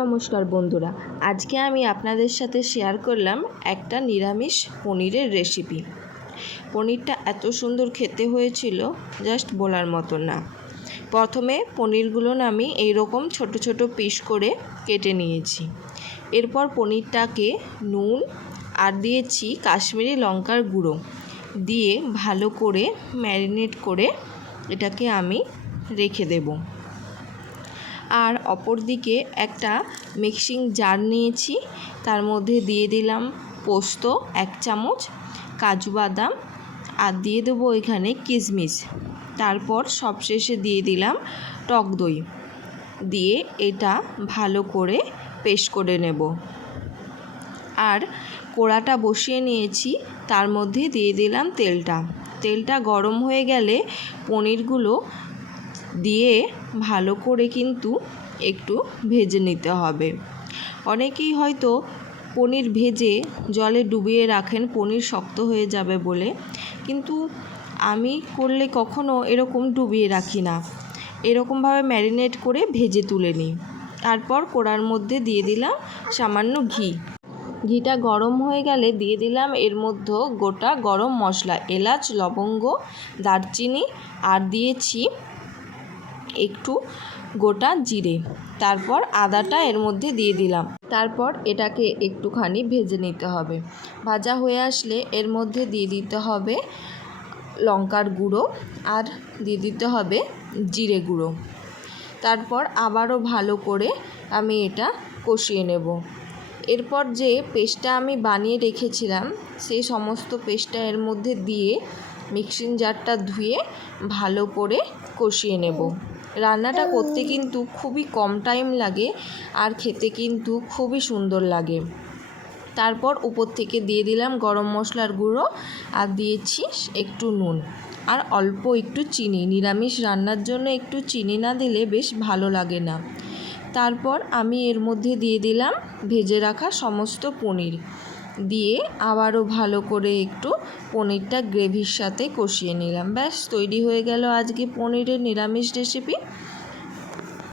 নমস্কার বন্ধুরা, আজকে আমি আপনাদের সাথে শেয়ার করলাম একটা নিরামিষ পনিরের রেসিপি। পনিরটা এত সুন্দর খেতে হয়েছিল, জাস্ট বলার মতো না। প্রথমে পনিরগুলো আমি এইরকম ছোট ছোট পিস করে কেটে নিয়েছি। এরপর পনিরটাকে নুন আর দিয়েছি কাশ্মীরি লঙ্কার গুঁড়ো দিয়ে ভালো করে ম্যারিনেট করে এটাকে আমি রেখে দেব। আর অপর দিকে একটা মিক্সিং জার নিয়েছি, তার মধ্যে দিয়ে দিলাম পোস্ত 1 চামচ, কাজু বাদাম আর দিয়ে দেবো এখানে কিশমিশ। তারপর সবশেষে দিয়ে দিলাম টক দই দিয়ে এটা ভালো করে পেস্ট করে নেব। আর কড়াটা বসিয়ে নিয়েছি, তার মধ্যে দিয়ে দিলাম তেলটা গরম হয়ে গেলে পনিরগুলো দিয়ে ভালো করে কিন্তু একটু ভেজে নিতে হবে। অনেকেই হয়তো পনির ভেজে জলে ডুবিয়ে রাখেন পনির শক্ত হয়ে যাবে বলে, কিন্তু আমি করলে কখনো এরকম ডুবিয়ে রাখি না, এরকমভাবে ম্যারিনেট করে ভেজে তুলে নিই। তারপর কড়ার মধ্যে দিয়ে দিলাম সামান্য ঘিটা গরম হয়ে গেলে দিয়ে দিলাম এর মধ্যে গোটা গরম মশলা, এলাচ, লবঙ্গ, দারচিনি আর দিয়েছি একটু গোটা জিরে। তারপর আদাটা এর মধ্যে দিয়ে দিলাম। তারপর এটাকে একটুখানি ভেজে নিতে হবে। ভাজা হয়ে আসলে এর মধ্যে দিয়ে দিতে হবে লঙ্কার গুঁড়ো আর দিয়ে দিতে হবে জিরে গুঁড়ো। তারপর আবারও ভালো করে আমি এটা কষিয়ে নেব। এরপর যে পেস্টটা আমি বানিয়ে রেখেছিলাম সেই সমস্ত পেস্টটা এর মধ্যে দিয়ে মিক্সিং জারটা ধুয়ে ভালো করে কষিয়ে নেব। রান্নাটা করতে কিন্তু খুবই কম টাইম লাগে আর খেতে কিন্তু খুবই সুন্দর লাগে। তারপর উপর থেকে দিয়ে দিলাম গরম মশলার গুঁড়ো আর দিয়েছি একটু নুন আর অল্প একটু চিনি। নিরামিষ রান্নার জন্য একটু চিনি না দিলে বেশ ভালো লাগে না। তারপর আমি এর মধ্যে দিয়ে দিলাম ভেজে রাখা সমস্ত পনির দিয়ে আবারও ভালো করে একটু পনিরটা গ্রেভির সাথে কষিয়ে নিলাম। ব্যাস তৈরি হয়ে গেল আজকে পনিরের নিরামিষ রেসিপি।